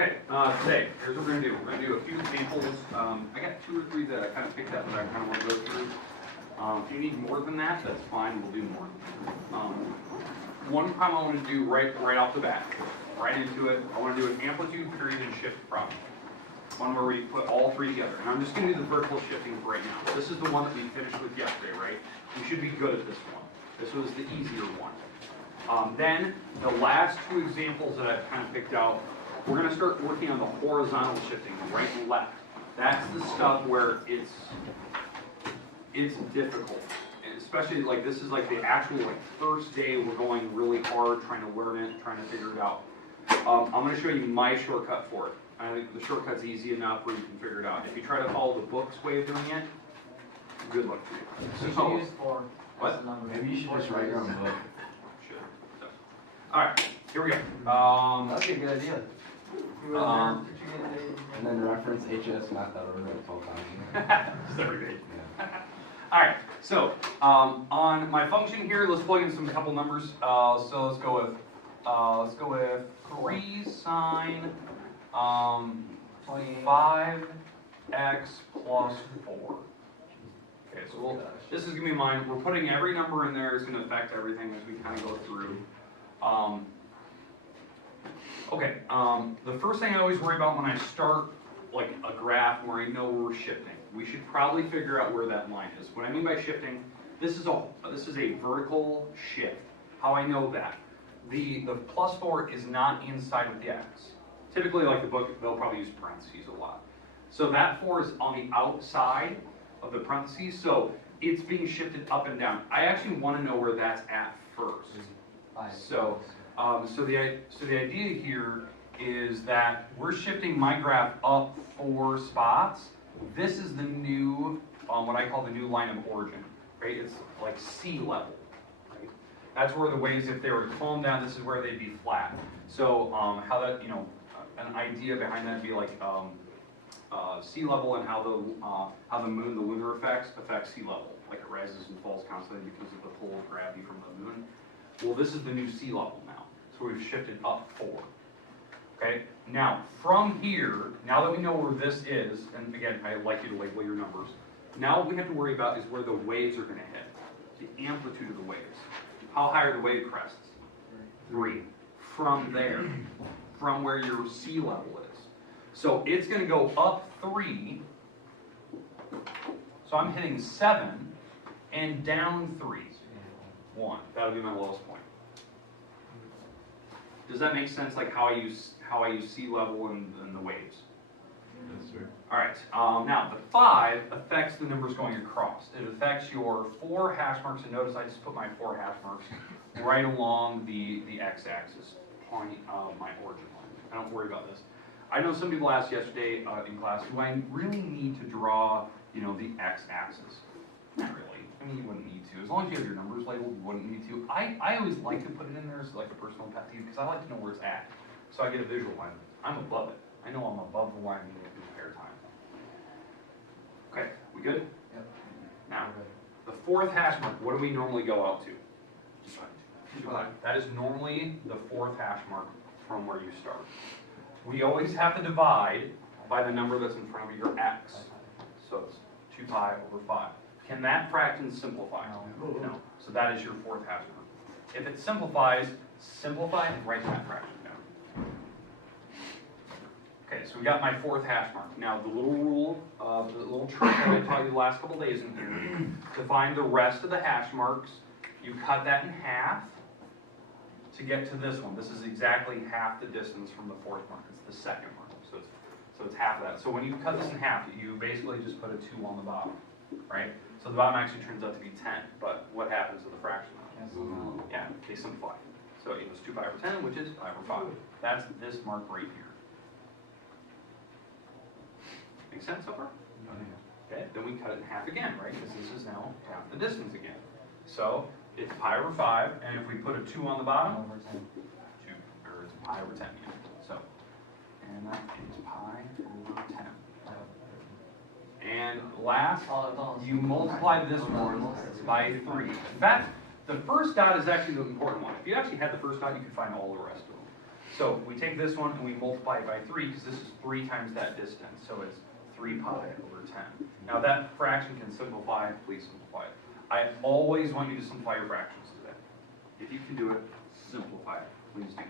Okay, today, here's what we're going to do. We're going to do a few examples. I got 2 or 3 that I kind of picked up that I kind of want to go through. If you need more than that, that's fine. We'll do more. One problem I want to do right off the bat, right into it, I want to do an amplitude, period, and shift problem. One where we put all 3 together. And I'm just going to do the vertical shifting for right now. This is the one that we finished with yesterday, right? We should be good at this one. This was the easier one. Then, the last 2 examples that I've kind of picked out, we're going to start working on the horizontal shifting, the right and left. That's the stuff where it's difficult. And especially like this is like the actual first day we're going really hard trying to learn it, trying to figure it out. I'm going to show you my shortcut for it. I think the shortcut's easy enough where you can figure it out. If you try to follow the book's way of doing it, good luck to you. So you should use 4 what? as a number. Maybe you should just write your own book. Should. So. All right, here we go. That'd be a good idea. And then reference HS math.org 12 times. Just every day. Yeah. All right, so on my function here, let's plug in some couple numbers. So let's go with 3 sine 5x plus 4. Okay, so this is gonna be mine. We're putting every number in there. It's gonna affect everything as we kind of go through. The first thing I always worry about when I start like a graph where I know we're shifting, we should probably figure out where that line is. What I mean by shifting, this is a vertical shift. How I know that? The plus 4 is not inside of the x. Typically, like the book, they'll probably use parentheses a lot. So that 4 is on the outside of the parentheses, so it's being shifted up and down. I actually want to know where that's at first. So the idea here is that we're shifting my graph up 4 spots. This is the new, what I call the new line of origin, right? It's like sea level, right? That's where the waves, if they were to calm down, this is where they'd be flat. So how that, an idea behind that would be like sea level and how the moon, the lunar effects affect sea level. Like it rises and falls constantly because of the pull of gravity from the moon. Well, this is the new sea level now. So we've shifted up 4. Okay, now from here, now that we know where this is, and again, I'd like you to label your numbers, now what we have to worry about is where the waves are going to hit, the amplitude of the waves. How high are the wave crests? 3. From there, from where your sea level is. So it's going to go up 3, so I'm hitting 7, and down 3, 1. That'll be my lowest point. Does that make sense, like how I use sea level and the waves? Yes, sir. All right, now the 5 affects the numbers going across. It affects your 4 hash marks, and notice I just put my 4 hash marks right along the x-axis point of my origin line. I don't worry about this. I know some people asked yesterday in class, do I really need to draw, the x-axis? Not really. I mean, you wouldn't need to. As long as you have your numbers labeled, you wouldn't need to. I always like to put it in there as like a personal pet peeve because I like to know where it's at. So I get a visual line. I'm above it. I know I'm above the line the entire time. Okay, we good? Yep. Now, the 4th hash mark, what do we normally go out to? 2pi. That is normally the 4th hash mark from where you start. We always have to divide by the number that's in front of your x. So it's 2pi over 5. Can that fraction simplify? No. So that is your 4th hash mark. If it simplifies, simplify and write that fraction down. Okay, so we got my 4th hash mark. Now the little rule, the little trick that I taught you the last couple days in here, to find the rest of the hash marks, you cut that in half to get to this one. This is exactly half the distance from the 4th mark. It's the 2nd mark. So it's half of that. So when you cut this in half, you basically just put a 2 on the bottom, right? So the bottom actually turns out to be 10, but what happens to the fraction? Yeah, they simplify. So it was 2pi over 10, which is 5 over 5. That's this mark right here. Make sense so far? Okay, then we cut it in half again, right? Because this is now half the distance again. So it's pi over 5, and if we put a 2 on the bottom, Over 10. 2, or it's pi over 10, yeah. So, and that is pi over 10. And last, you multiply this one by 3. In fact, the first dot is actually the important one. If you actually had the first dot, you could find all the rest of them. So we take this one and we multiply it by 3 because this is 3 times that distance. So it's 3 pi over 10. Now that fraction can simplify. Please simplify it. I always want you to simplify your fractions today. If you can do it, simplify it. Please do that.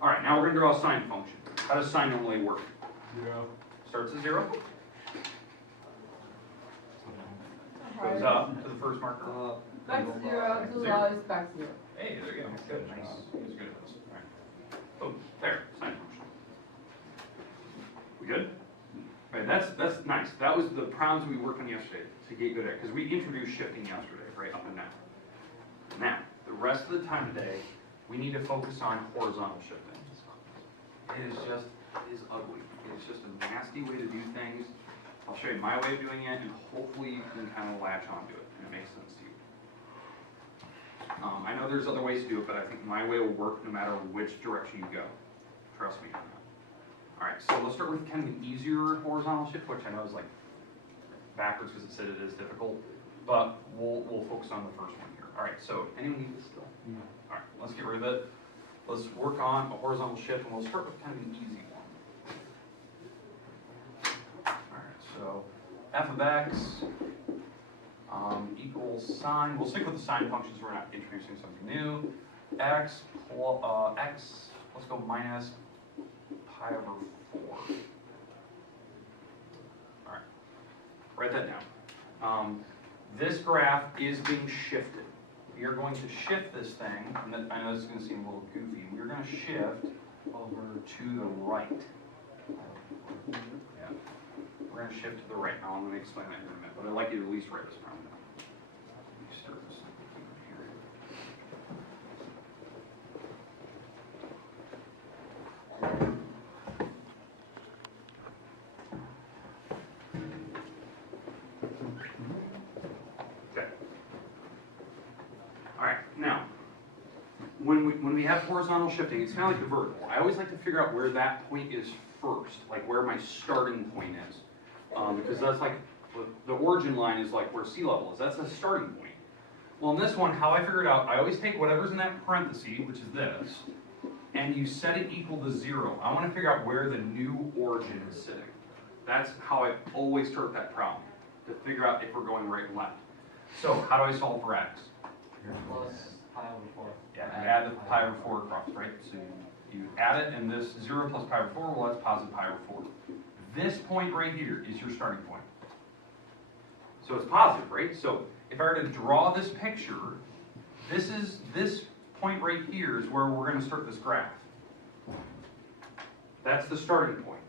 All right, now we're going to draw a sine function. How does sine normally work? 0. Starts at 0. Goes up to the first marker. Back 0 to lowest back 0. Hey, there you go. Good, nice. He was good at this. All right. Oh, there, sine function. We good? Right, that's nice. That was the problems we worked on yesterday to get good at, because we introduced shifting yesterday, right, up and down. Now, the rest of the time today, we need to focus on horizontal shifting. It is ugly. It's just a nasty way to do things. I'll show you my way of doing it, and hopefully you can kind of latch onto it, and it makes sense to you. I know there's other ways to do it, but I think my way will work no matter which direction you go. Trust me on that. All right, so let's start with kind of an easier horizontal shift, which I know is like backwards because it said it is difficult, but we'll focus on the first one here. All right, so anyone need this still? No. All right, let's get rid of it. Let's work on a horizontal shift, and we'll start with kind of an easy one. All right, so f of x equals sine. We'll stick with the sine function, so we're not introducing something new. X, let's go minus pi over 4. All right, write that down. This graph is being shifted. We are going to shift this thing, and I know this is going to seem a little goofy. We're going to shift over to the right. Yeah, we're going to shift to the right. Now I'm going to explain that here in a minute, but I'd like you to at least write this down. Let me start this here. Okay. All right. Now, when we have horizontal shifting, it's kind of like the vertical. I always like to figure out where that point is first, like where my starting point is, because that's like the origin line is like where sea level is. That's the starting point. Well, in this one, how I figure it out, I always take whatever's in that parenthesis, which is this, and you set it equal to 0. I want to figure out where the new origin is sitting. That's how I always start that problem, to figure out if we're going right and left. So, how do I solve for x? Plus pi over 4. Yeah, you add the pi over 4 across, right? So you add it, and this 0 plus pi over 4, well, that's positive pi over 4. This point right here is your starting point. So it's positive, right? So if I were to draw this picture, this point right here is where we're going to start this graph. That's the starting point.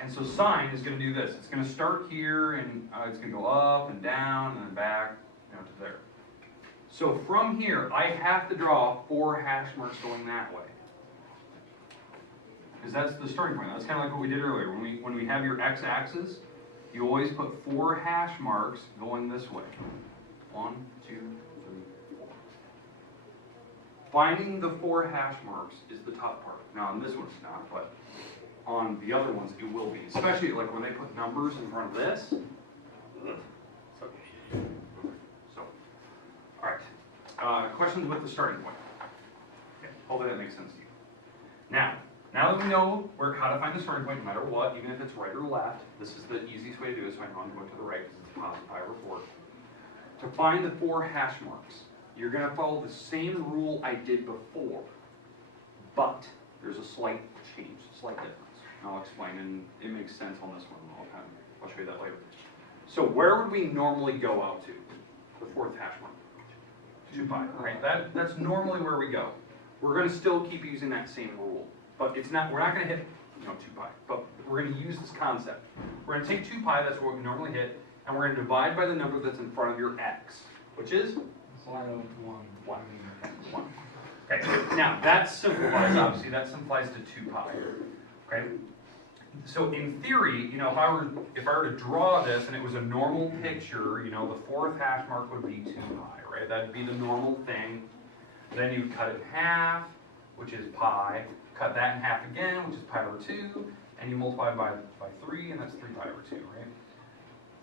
And so sine is going to do this. It's going to start here, and it's going to go up and down and then back, to there. So from here, I have to draw 4 hash marks going that way. Because that's the starting point. That's kind of like what we did earlier. When we have your x-axis, you always put 4 hash marks going this way. 1, 2, 3, 4. Finding the 4 hash marks is the tough part. Now on this one it's not, but on the other ones it will be. Especially like when they put numbers in front of this. So, all right. Questions with the starting point? Okay, hopefully that makes sense to you. Now that we know how to find the starting point, no matter what, even if it's right or left, this is the easiest way to do it, so I know I'm going to the right because it's positive pi over 4. To find the 4 hash marks, you're going to follow the same rule I did before, but there's a slight change, a slight difference. And I'll explain, and it makes sense on this one. I'll show you that later. So where would we normally go out to? The 4th hash mark. 2 pi, right? That's normally where we go. We're going to still keep using that same rule. But it's not. We're not going to hit 2 pi, but we're going to use this concept. We're going to take 2 pi, that's what we normally hit, and we're going to divide by the number that's in front of your x, which is 1. 1. Okay, now that simplifies, obviously, that simplifies to 2 pi. Okay, so in theory, if I were to draw this and it was a normal picture, the 4th hash mark would be 2 pi, right? That'd be the normal thing. Then you cut it in half, which is pi. Cut that in half again, which is pi over 2, and you multiply by 3, and that's 3 pi over 2, right?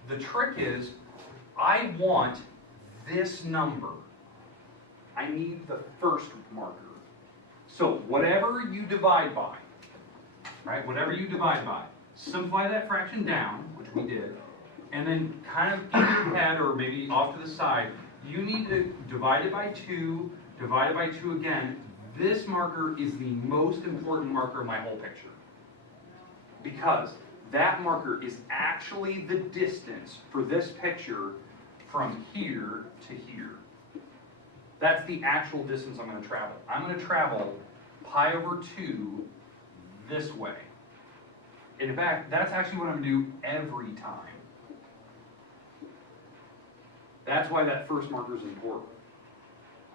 The trick is, I want this number. I need the first marker. So whatever you divide by, right, whatever you divide by, simplify that fraction down, which we did, and then kind of in your head or maybe off to the side, you need to divide it by 2, divide it by 2 again. This marker is the most important marker of my whole picture. Because that marker is actually the distance for this picture from here to here. That's the actual distance I'm going to travel. I'm going to travel pi over 2 this way. In fact, that's actually what I'm going to do every time. That's why that first marker is important.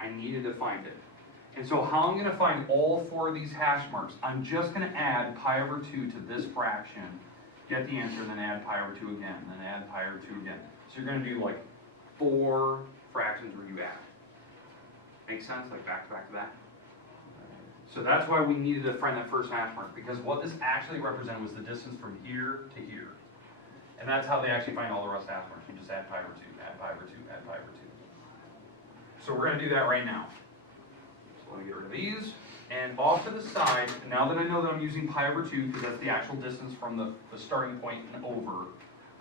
I needed to find it. And so how I'm going to find all 4 of these hash marks, I'm just going to add pi over 2 to this fraction, get the answer, and then add pi over 2 again, and then add pi over 2 again. So you're going to do like 4 fractions where you add. Make sense? Like back to that? So that's why we needed to find that first hash mark, because what this actually represented was the distance from here to here. And that's how they actually find all the rest of hash marks. You just add pi over 2, add pi over 2, add pi over 2. So we're going to do that right now. So let me get rid of these. And off to the side, now that I know that I'm using pi over 2, because that's the actual distance from the starting point and over,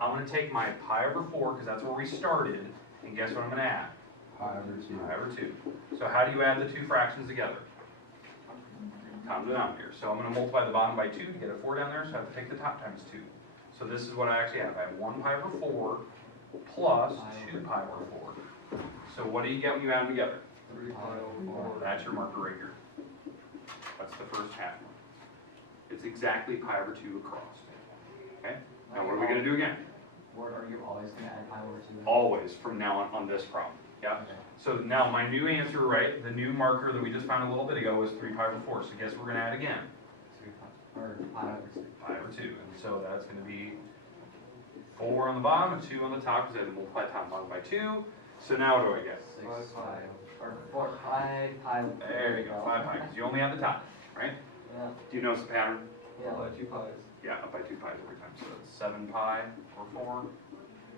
I'm going to take my pi over 4, because that's where we started, and guess what I'm going to add? Pi over 2. Pi over 2. So how do you add the 2 fractions together? Common denominator. So I'm going to multiply the bottom by 2 to get a 4 down there, so I have to take the top times 2. So this is what I actually have. I have 1 pi over 4 plus 2 pi over 4. So what do you get when you add them together? 3 pi over 4. That's your marker right here. That's the first half mark. It's exactly pi over 2 across. Okay? Now what are we going to do again? What are you always going to add pi over 2? Always from now on this problem. Yeah? Okay. So now my new answer, right, the new marker that we just found a little bit ago was 3 pi over 4. So guess we're going to add again? 3 pi, or pi over 2. Pi over 2. And so that's going to be 4 on the bottom and 2 on the top, because I had to multiply top and bottom by 2. So now what do I get? 6 pi, or 4 pi, pi. There you go, 5 pi, because you only have the top, right? Yeah. Do you notice the pattern? Yeah, like 2 pi's. Yeah, up by 2 pi's every time. So it's 7 pi over 4,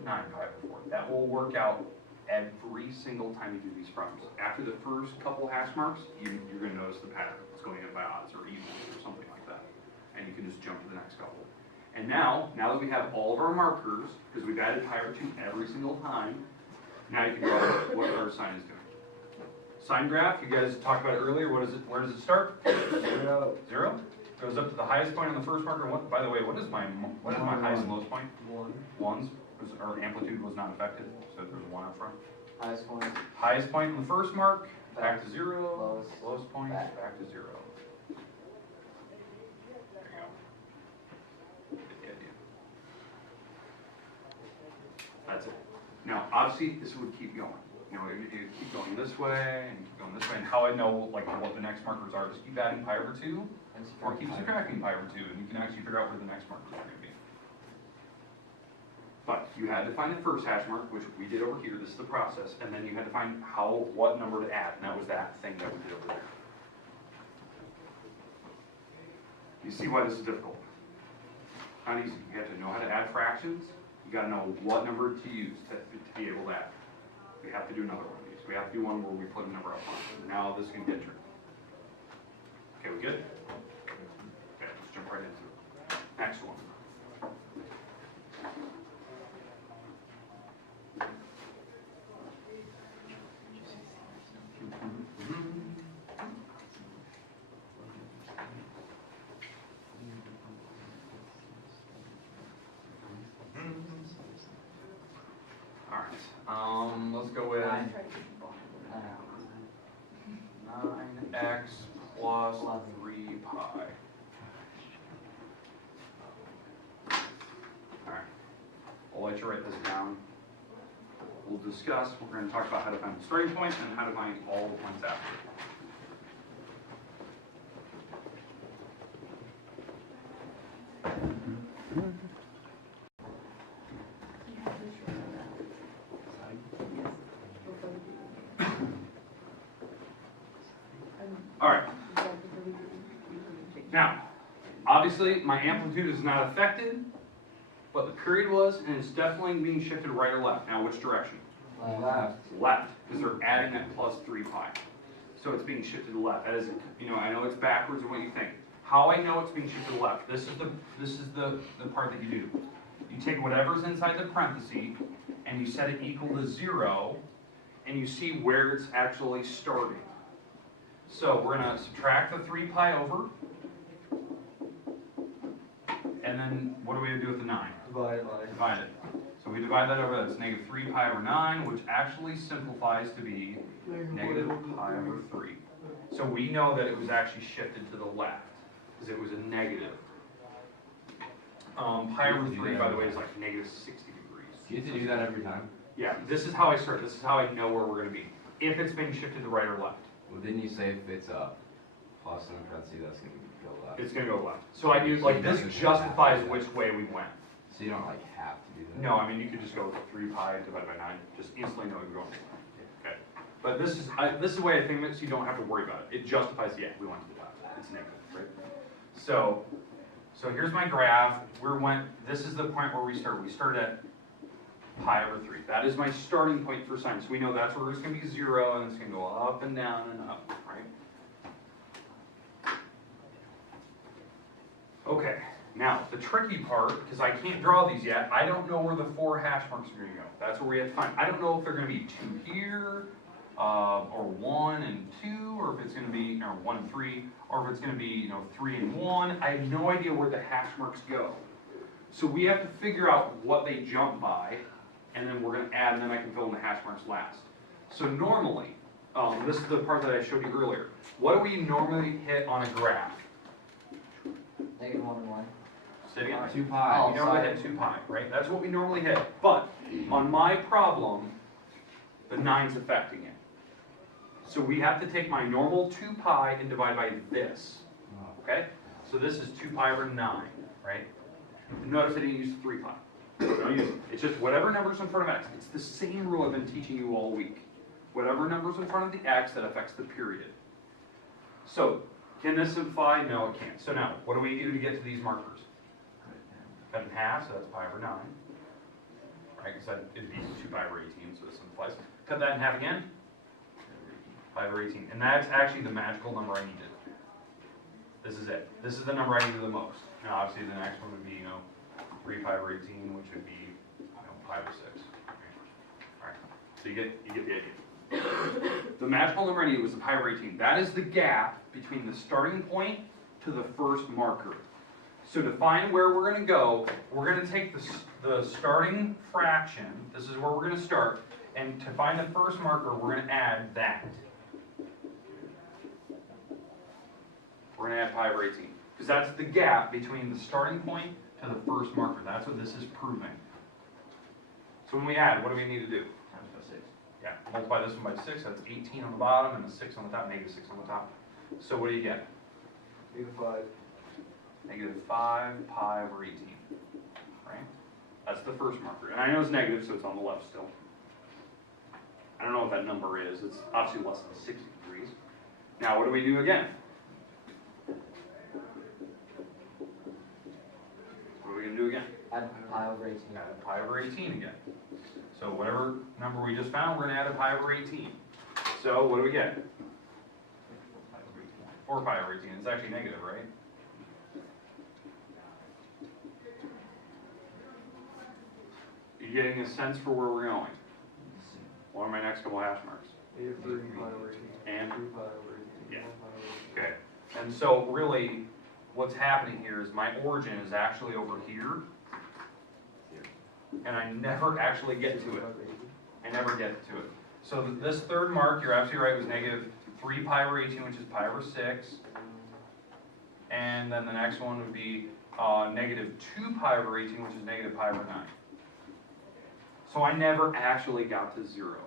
9 pi over 4. That will work out every single time you do these problems. After the first couple hash marks, you're going to notice the pattern. It's going in by odds or evens or something like that. And you can just jump to the next couple. And now that we have all of our markers, because we've added pi over 2 every single time, now you can draw what our sign is doing. Sine graph, you guys talked about it earlier. What is it? Where does it start? 0. 0. Goes up to the highest point on the first marker. What, by the way, what is my highest and lowest point? 1. Ones. Our amplitude was not affected, so there's a 1 up front. Highest point. Highest point on the first mark, back to 0. Lowest. Lowest point, Back. back to 0. There you go. Get the idea. That's it. Now, obviously, this would keep going. You know, you keep going this way, and keep going this way, and how I know, like, what the next markers are, just keep adding pi over 2, or keep subtracting pi over 2, and you can actually figure out where the next markers are going to be. But you had to find the first hash mark, which we did over here. This is the process. And then you had to find what number to add. And that was that thing that we did over there. You see why this is difficult? Not easy. You have to know how to add fractions. You got to know what number to use to be able to add. We have to do another one of these. We have to do one where we put a number up front. Now this can get tricky. Okay, we good? Okay, let's jump right into it. Next one. Let's go with 9x plus 3 pi. Alright, I'll let you write this down. We'll discuss, we're going to talk about how to find the starting point and how to find all the points after. Alright. Now, obviously my amplitude is not affected, but the period was, and it's definitely being shifted right or left. Now which direction? Left. Left, because they're adding that plus 3 pi. So it's being shifted to the left. That is, you know, I know it's backwards of what you think. How I know it's being shifted to the left, this is the part that you do. You take whatever's inside the parenthesis, and you set it equal to 0, and you see where it's actually starting. So we're going to subtract the 3 pi over, and then what do we do with the 9? Divide it. So we divide that over, that's negative 3 pi over 9, which actually simplifies to be negative pi over 3. So we know that it was actually shifted to the left, because it was a negative. Pi over 3, by the way, is like negative 60 degrees. Do you have to do that every time? Yeah, this is how I start. This is how I know where we're going to be. If it's being shifted to right or left. Well, didn't you say if it's a plus in parentheses, that's going to go left? It's going to go left. So I do, like, this justifies which way we went. So you don't like have to do that? No, I mean, you could just go with 3 pi divided by 9. Just instantly know you're going this way. Okay. But this is the way I think of it, so you don't have to worry about it. It justifies, yeah, we went to the top. It's negative, right? So here's my graph. This is the point where we start. We start at pi over 3. That is my starting point for sine. So we know that's where it's going to be 0, and it's going to go up and down and up, right? Okay, now the tricky part, because I can't draw these yet, I don't know where the 4 hash marks are going to go. That's where we have to find. I don't know if they're going to be 2 here, or 1 and 2, or if it's going to be, or 1 and 3, or if it's going to be, you know, 3 and 1. I have no idea where the hash marks go. So we have to figure out what they jump by, and then we're going to add, and then I can fill in the hash marks last. So normally, this is the part that I showed you earlier. What do we normally hit on a graph? Negative 1 and 1. Say it again. 2 pi. We normally hit 2 pi, right? That's what we normally hit. But on my problem, the 9's affecting it. So we have to take my normal 2 pi and divide by this. Okay? So this is 2 pi over 9, right? Notice I didn't use 3 pi. Don't use it. It's just whatever number's in front of x. It's the same rule I've been teaching you all week. Whatever number's in front of the x, that affects the period. So, can this simplify? No, it can't. So now, what do we do to get to these markers? Cut in half, so that's pi over 9. Right, because that it'd be 2 pi over 18, so it simplifies. Cut that in half again. Pi over 18. And that's actually the magical number I needed. This is it. This is the number I needed the most. Now, obviously, the next one would be, 3 pi over 18, which would be, pi over 6. All right. So you get the idea. The magical number I needed was the pi over 18. That is the gap between the starting point to the first marker. So to find where we're going to go, we're going to take the starting fraction. This is where we're going to start. And to find the first marker, we're going to add that. We're going to add pi over 18. Because that's the gap between the starting point to the first marker. That's what this is proving. So when we add, what do we need to do? Times by 6. Yeah, multiply this one by 6. That's 18 on the bottom and a 6 on the top, negative 6 on the top. So what do you get? Negative 5. Negative 5 pi over 18. Right? That's the first marker. And I know it's negative, so it's on the left still. I don't know what that number is. It's obviously less than 60 degrees. Now, what do we do again? What are we going to do again? Add pi over 18. Add a pi over 18 again. So whatever number we just found, we're going to add a pi over 18. So what do we get? 4 pi over 18. It's actually negative, right? You getting a sense for where we're going? What are my next couple hash marks? Negative 3 pi over 18. And? 3 pi over 18. Yeah. 1 pi over 18. Okay. And so really, what's happening here is my origin is actually over here. And I never actually get to it. I never get to it. So this third mark, you're absolutely right, was negative 3 pi over 18, which is pi over 6. And then the next one would be negative 2 pi over 18, which is negative pi over 9. So I never actually got to 0.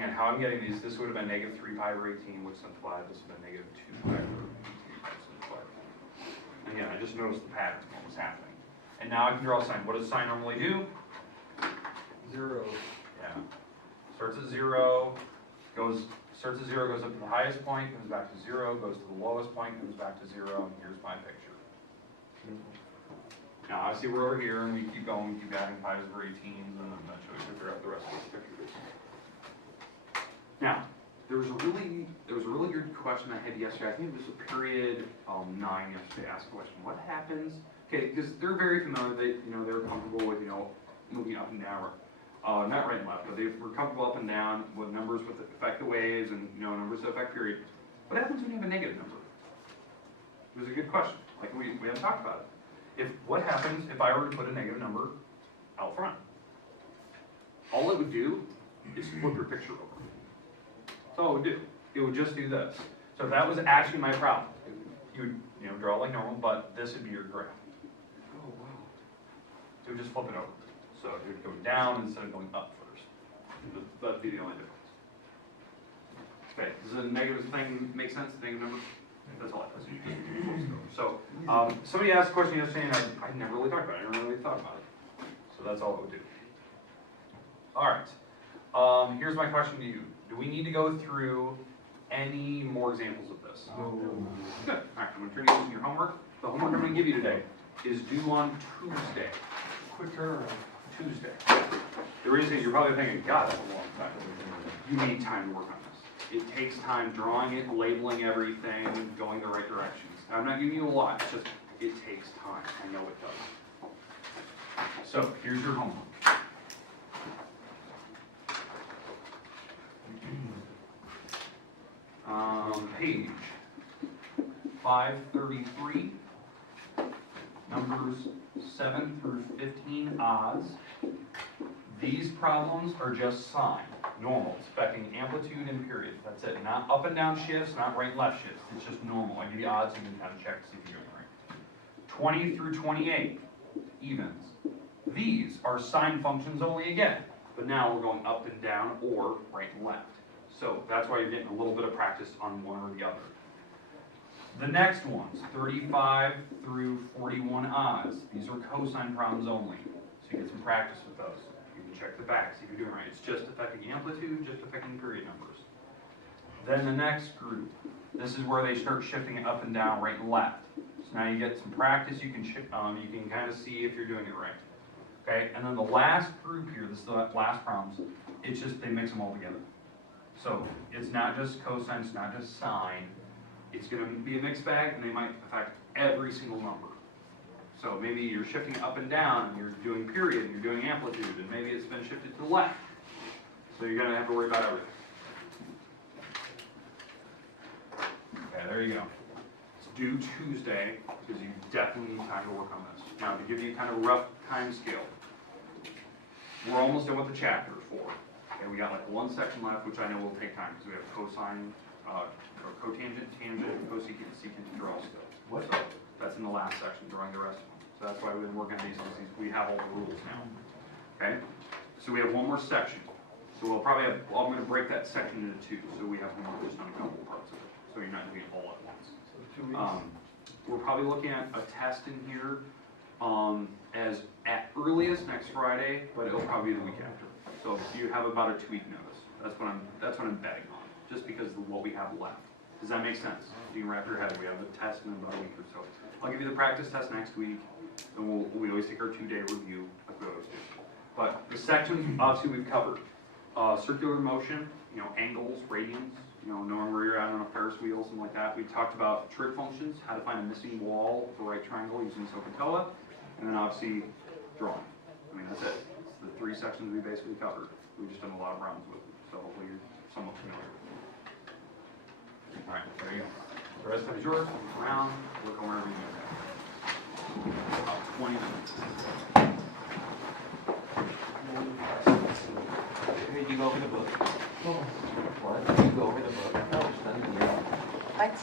And how I'm getting these, this would have been negative 3 pi over 18, which simplified. This would have been negative 2 pi over 18, which simplified. And again, I just noticed the pattern of what was happening. And now I can draw a sine. What does sine normally do? 0. Yeah. Starts at 0, starts at 0, goes up to the highest point, comes back to 0, goes to the lowest point, comes back to 0, and here's my picture. Now, obviously, we're over here, and we keep going, we keep adding 5s over 18s, and then eventually we figure out the rest of this picture. Now, there was a really good question I had yesterday. I think it was a period 9 yesterday. Asked a question: what happens? Okay, because they're very familiar. They're comfortable with moving up and down, not right and left, but they were comfortable up and down with numbers with affect the waves and numbers that affect period. What happens when you have a negative number? It was a good question. Like we haven't talked about it. What happens if I were to put a negative number out front? All it would do is flip your picture over. That's all it would do. It would just do this. So if that was actually my problem, you would draw it like normal, but this would be your graph. Oh, wow. So it would just flip it over. So it would go down instead of going up first. That'd be the only difference. Okay, does the negative thing make sense? The negative number? That's all it does. So somebody asked a question yesterday, and I never really talked about it. I never really thought about it. So that's all it would do. All right. Here's my question to you. Do we need to go through any more examples of this? Good. All right, I'm going to turn you into your homework. The homework I'm going to give you today is due on Tuesday. Quick turnaround. Tuesday. The reason you're probably thinking, God, that's a long time. You need time to work on this. It takes time drawing it, labeling everything, going the right directions. I'm not giving you a lot, it's just, it takes time. I know it does. So, here's your homework. Page 533, numbers 7 through 15 odds. These problems are just sine, normal, affecting amplitude and period. That's it. Not up and down shifts, not right and left shifts. It's just normal. I give you odds, you can kind of check to see if you're doing it right. 20 through 28, evens. These are sine functions only again, but now we're going up and down or right and left. So that's why you're getting a little bit of practice on one or the other. The next ones, 35 through 41 odds. These are cosine problems only. So you get some practice with those. You can check the back, see if you're doing right. It's just affecting amplitude, just affecting period numbers. Then the next group, this is where they start shifting it up and down, right and left. So now you get some practice, you can kind of see if you're doing it right. Okay, and then the last group here, this is the last problems, it's just they mix them all together. So it's not just cosine, it's not just sine. It's going to be a mixed bag, and they might affect every single number. So maybe you're shifting up and down, and you're doing period, and you're doing amplitude, and maybe it's been shifted to the left. So you're going to have to worry about everything. Okay, there you go. It's due Tuesday, because you definitely need time to work on this. Now, to give you kind of a rough time scale, we're almost done with the chapter 4. Okay, we got like one section left, which I know will take time, because we have cosine, cotangent, tangent, cosecant, secant, to draw still. What? So that's in the last section, drawing the rest of them. So that's why we've been working on these. We have all the rules now. Okay? So we have one more section. So we'll probably have, well, I'm going to break that section into 2, so we have more just on a couple parts of it. So you're not doing it all at once. So 2 weeks. We're probably looking at a test in here as at earliest next Friday, but it'll probably be the week after. So you have about a 2-week notice. That's what I'm betting on, just because of what we have left. Does that make sense? You can wrap your head. We have the test in about a week or so. I'll give you the practice test next week, and we always take our 2-day review, like we always do. But the sections, obviously, we've covered. Circular motion, angles, radians, knowing where you're at on a Ferris wheel, something like that. We talked about trig functions, how to find a missing wall of a right triangle using SOHCAHTOA, and then obviously drawing. I mean, that's it. It's the 3 sections we basically covered. We've just done a lot of rounds with it, so hopefully you're somewhat familiar with it. All right, there you go. The rest of it is yours. Around, look on wherever you go. About 20 minutes. Did you go over the book? What? Did you go over the book? No, it's not in here. What?